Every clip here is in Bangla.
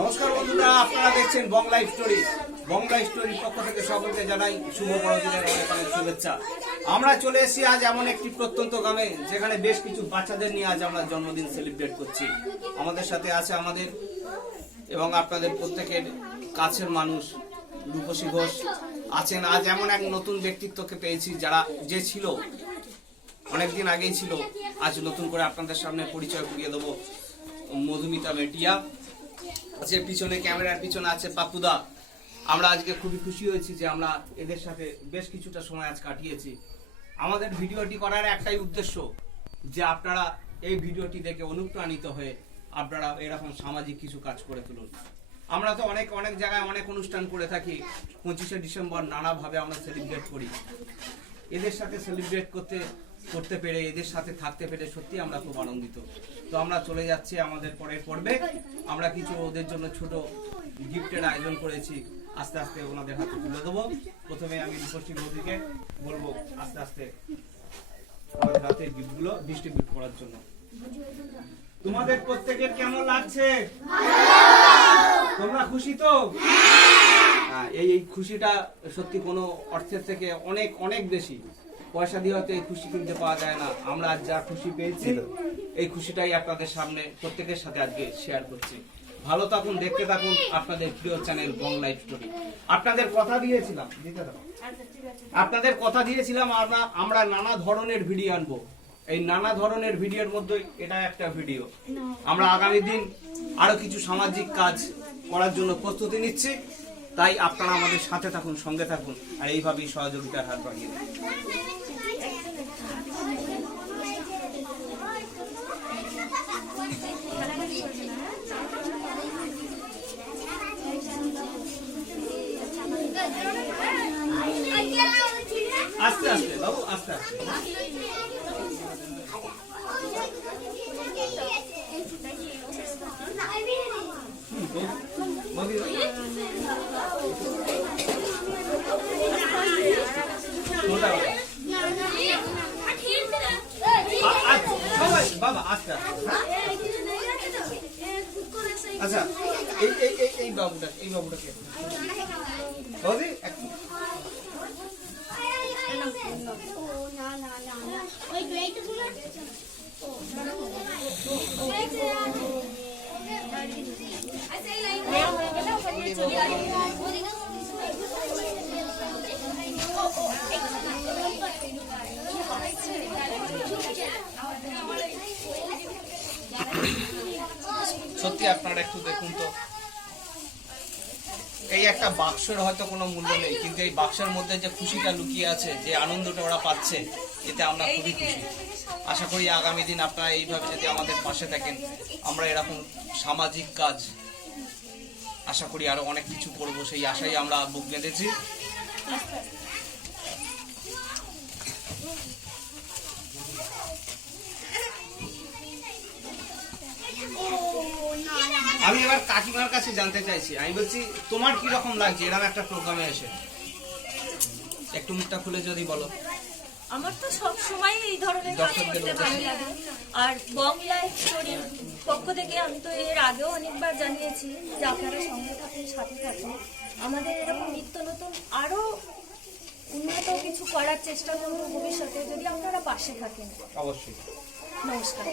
নমস্কার বন্ধুরা, আপনারা দেখছেন বংলা স্টোরি। বংলা স্টোরির পক্ষ থেকে সকলকে জানাই শুভ বড়দিনের শুভেচ্ছা। আমরা চলে এসেছি আজ এমন একটি প্রত্যন্ত গ্রামে, যেখানে বেশ কিছু বাচ্চাদের নিয়ে আজ আমরা জন্মদিন সেলিব্রেট করছি। আমাদের সাথে আছে আমাদের এবং আপনাদের প্রত্যেকের কাছের মানুষ, রূপসী ঘোষ আছেন। আজ এমন এক নতুন ব্যক্তিত্বকে পেয়েছি যারা, যে ছিল, অনেকদিন আগেই ছিল। আজ নতুন করে আপনাদের সামনে পরিচয় করিয়ে দেবো মধুমিতা মেটিয়া। যে পিছনে ক্যামেরার পিছনে আছে পাপুদা আমরা আজকে খুবই খুশি হয়েছি যে আমরা এদের সাথে বেশ কিছুটা সময় আজ কাটিয়েছি। আমাদের ভিডিওটি করার একটাই উদ্দেশ্য যে আপনারা এই ভিডিওটি দেখে অনুপ্রাণিত হয়ে আপনারা এরকম সামাজিক কিছু কাজ করে তুলুন। আমরা তো অনেক অনেক জায়গায় অনেক অনুষ্ঠান করে থাকি। পঁচিশে ডিসেম্বর নানাভাবে আমরা সেলিব্রেট করি। এদের সাথে সেলিব্রেট করতে করতে পেরে এদের সাথে থাকতে পেরে সত্যি আমরা খুব আনন্দিত। তো আমরা চলে যাচ্ছি আমাদের পরের পর্বে। আমরা কিছু ওদের জন্য ছোট গিফটের আয়োজন করেছি। আস্তে আস্তে ওনাদের হাতে তুলে দেবো। প্রথমে আমি রূপশ্রী বৌদিকে বলব আস্তে আস্তে আমাদের হাতে গিফটগুলো ডিস্ট্রিবিউট করার জন্য। তোমাদের প্রত্যেকের কেমন লাগছে? তোমরা খুশি তো? হ্যাঁ, এই খুশিটা সত্যি কোনো অর্থের থেকে অনেক অনেক বেশি। পয়সা দিয়ে হয়তো এই খুশি কিনতে পাওয়া যায় না। আমরা আজ যা খুশি পেয়েছি এই খুশিটাই আপনাদের সামনে প্রত্যেকের সাথে আজকে শেয়ার করছি। ভালো থাকুন দেখতে থাকুন আপনাদের প্রিয় চ্যানেল বং লাইফ স্টোরি আপনাদের কথা দিয়েছিলাম দিতে দাও। আপনাদের কথা দিয়েছিলাম আমরা আমরা নানা ধরনের ভিডিও আনব। এই নানা ধরনের ভিডিওর মধ্যে এটা একটা ভিডিও আমরা আগামী দিন আরও কিছু সামাজিক কাজ করার জন্য প্রস্তুতি নিচ্ছি। তাই আপনারা আমাদের সাথে থাকুন সঙ্গে থাকুন আর এইভাবেই সহযোগিতার হাত বাড়িয়ে দিন আস্তে আস্তে বাবু আস্তে আস্তে হুম, বৌদি, বৌদি, কোনটা বাবা? আ- আ- সবাই, বাবা আস্তে আস্তে হ্যাঁ? আচ্ছা এই এই এই এই বাবুটা এই বাবুটাকে বৌদি এক- সত্যি আপনারা একটু দেখুন তো। এই একটা বাক্সের হয়তো কোনো মূল্য নেই কিন্তু এই বাক্সের মধ্যে যে খুশিটা লুকিয়ে আছে যে আনন্দটা ওরা পাচ্ছে এতে আমরা খুবই খুশি। আশা করি আগামী দিন আপনারা এইভাবে যদি আমাদের পাশে থাকেন আমরা এরকম সামাজিক কাজ আশা করি আরও অনেক কিছু করব সেই আশাই আমরা বুক বেঁধেছি। আমি এবার কাকিমার কাছে জানতে চাইছি। আমি বলছি তোমার কি রকম লাগছে? এরকম একটা প্রোগ্রামে এসে। একটু মুখটা খুলে যদি বলো। আমার তো সব সময় এই ধরনের কাজ করতে ভালো লাগে। আর বাংলা স্টোরির পক্ষ থেকে আমি তো এর আগেও অনেকবার জানিয়েছি যে আপনারা সঙ্গে থাকুন সাথে থাকুন। আমাদের এরকম নিত্য নতুন আরও উন্নত কিছু করার চেষ্টা করব ভবিষ্যতে যদি আপনারা পাশে থাকেন। অবশ্যই। নমস্কার।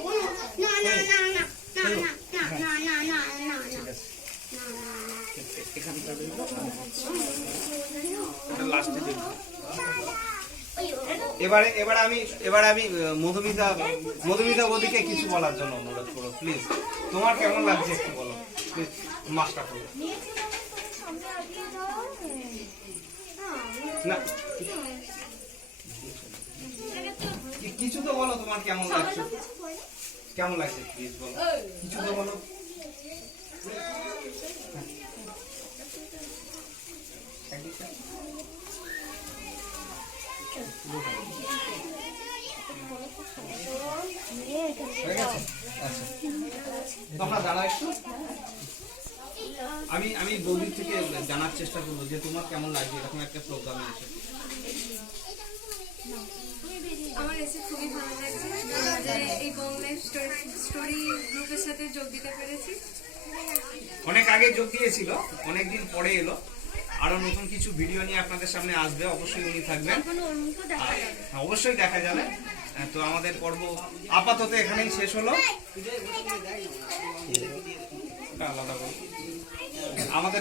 এবারে এবারে আমি এবারে আমি মধুমিতা মধুমিতা বৌদিকে কিছু বলার জন্য অনুরোধ করো প্লিজ তোমার কেমন লাগছে একটু বলো প্লিজ মাস্টার করো না কিছু তো বলো, তোমার কেমন লাগছে কেমন লাগছে প্লিজ বলো কিছু তো বলো? আচ্ছা। তোমরা দাঁড়াও একটু। আমি আমি বৌদির থেকে জানার চেষ্টা করব যে তোমার কেমন লাগছে এরকম একটা প্রোগ্রামে এসে। আমার এসে খুবই ভালো লাগছে যে এই বং লাইফ স্টোরি গ্রুপের সাথে যোগ দিতে পেরেছি। অনেক আগে যোগ দিয়েছিল অনেকদিন পরে এলো। আরও নতুন কিছু ভিডিও নিয়ে আপনাদের সামনে আসবে অবশ্যই উনি থাকবেন কোনো দেখা যাবে হ্যাঁ, অবশ্যই দেখা যাবে তো আমাদের পর্ব আপাতত এখানেই শেষ হলো আলাদা আমাদের